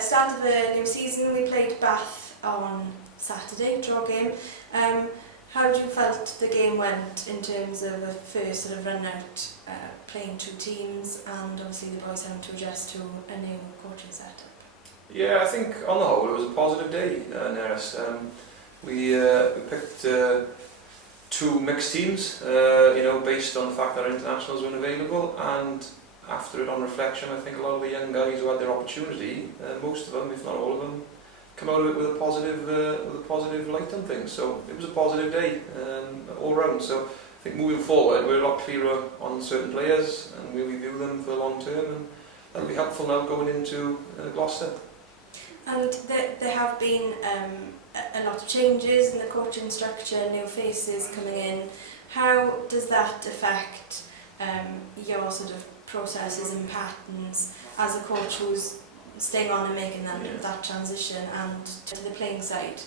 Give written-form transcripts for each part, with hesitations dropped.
Start of the new season, we played Bath on Saturday, draw game. How do you felt the game went in terms of the first sort of run out, playing two teams, and obviously the boys having to adjust to a new coaching setup? Yeah, I think on the whole it was a positive day, Nearest. We picked two mixed teams, based on the fact that our internationals weren't available, and after it, on reflection, I think a lot of the young guys who had their opportunity, most of them, if not all of them, come out of it with a positive light on things. So it was a positive day all round. So I think moving forward, we're a lot clearer on certain players, and we review them for the long term, and that'll be helpful now going into Gloucester. And there have been a lot of changes in the coaching structure, new faces coming in. How does that affect your sort of processes and patterns as a coach who's staying on and making that transition and to the playing side?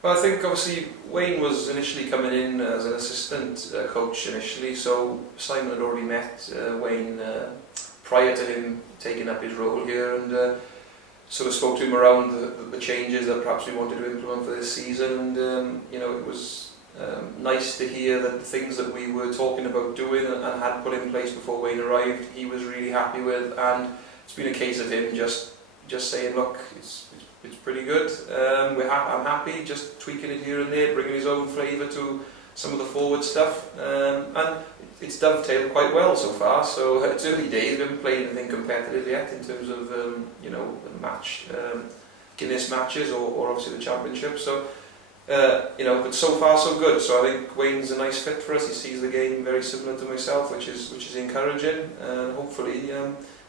Well, I think obviously Wayne was initially coming in as an assistant coach initially, so Simon had already met Wayne prior to him taking up his role here, and sort of spoke to him around the changes that perhaps we wanted to implement for this season, and it was nice to hear that the things that we were talking about doing and had put in place before Wayne arrived, he was really happy with, and it's been a case of him just saying, look, it's pretty good, I'm happy, just tweaking it here and there, bringing his own flavour to some of the forward stuff, and it's dovetailed quite well so far. So it's early days, we haven't played anything competitive yet in terms of Guinness matches or obviously the championship, so but so far so good. So I think Wayne's a nice fit for us. He sees the game very similar to myself, which is encouraging, and hopefully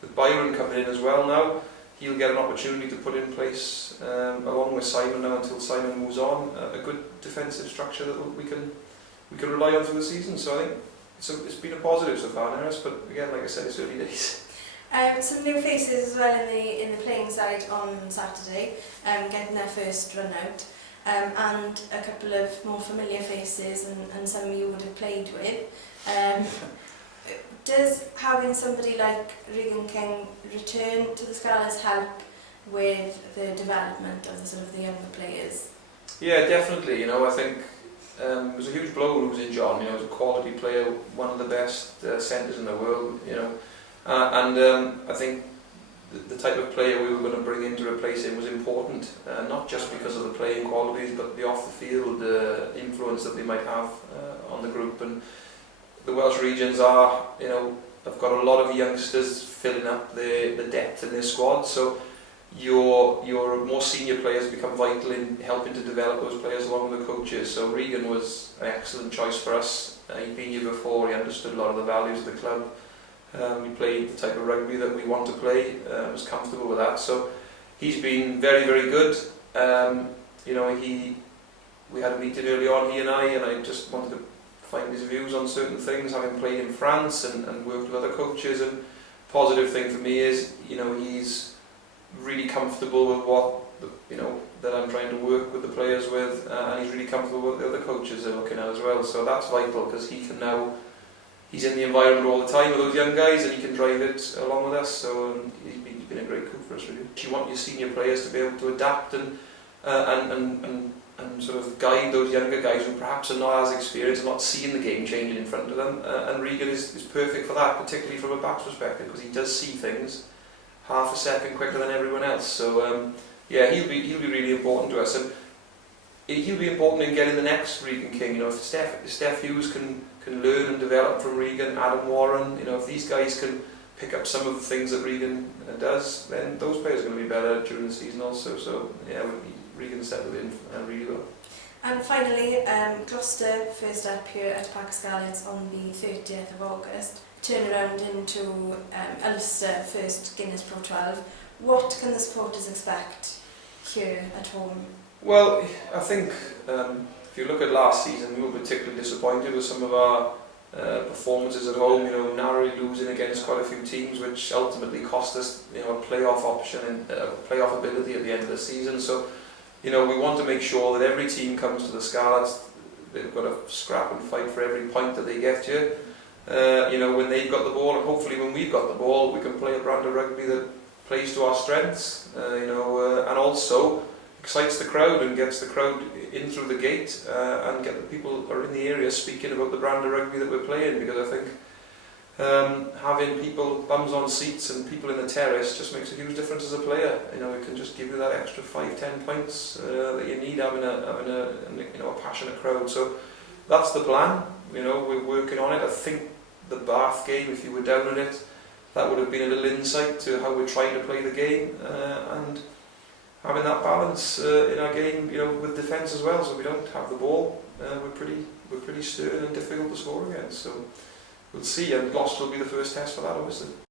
with Byron coming in as well now, he'll get an opportunity to put in place, along with Simon now until Simon moves on, a good defensive structure that we can rely on through the season. So I think it's been a positive so far, Neris, but again, like I said, it's early days. Some new faces as well in the playing side on Saturday, getting their first run out, and a couple of more familiar faces and some you would have played with. Does having somebody like Regan King return to the Scarlets help with the development of the younger players? Yeah, definitely. I think it was a huge blow losing John. He was a quality player, one of the best centres in the world. And I think the type of player we were going to bring in to replace him was important, not just because of the playing qualities, but the off-the-field influence that they might have on the group. And the Welsh regions have got a lot of youngsters filling up the depth in their squad, so your more senior players become vital in helping to develop those players along with the coaches. So Regan was an excellent choice for us. He'd been here before, he understood a lot of the values of the club. He played the type of rugby that we want to play, was comfortable with that. So he's been very, very good. We had a meeting early on, he and I just wanted to find his views on certain things, having played in France and worked with other coaches. And positive thing for me is, he's really comfortable with what that I'm trying to work with the players with, and he's really comfortable with what the other coaches are looking at as well. So that's vital, because he's in the environment all the time with those young guys, and he can drive it along with us. So he's been a great coach for us, really. You want your senior players to be able to adapt and sort of guide those younger guys who perhaps are not as experienced and not seeing the game changing in front of them. And Regan is perfect for that, particularly from a back's perspective, because he does see things half a second quicker than everyone else. So he'll be really important to us, and he'll be important in getting the next Regan King. If Steph Hughes can learn and develop from Regan, Adam Warren, if these guys can pick up some of the things that Regan does, then those players are going to be better during the season also. So Regan settled in really well. And finally, Gloucester first up here at Parc Scarlets on the 30th of August, turn around into Ulster first Guinness Pro 12. What can the supporters expect here at home? Well, I think if you look at last season, we were particularly disappointed with some of our performances at home, narrowly losing against quite a few teams, which ultimately cost us a playoff option and playoff ability at the end of the season. So we want to make sure that every team comes to the Scarlets, they've got to scrap and fight for every point that they get here. When they've got the ball, and hopefully when we've got the ball, we can play a brand of rugby that plays to our strengths, and also excites the crowd and gets the crowd in through the gate, and get the people who are in the area speaking about the brand of rugby that we're playing, because I think having people, bums on seats and people in the terrace just makes a huge difference as a player. It can just give you that extra 5-10 points that you need having a passionate crowd. So that's the plan. We're working on it. I think the Bath game, if you were down on it, that would have been a little insight to how we're trying to play the game, and having that balance in our game, with defence as well. So we don't have the ball. We're pretty stern and difficult to score against. So we'll see, and Gloucester will be the first test for that, obviously.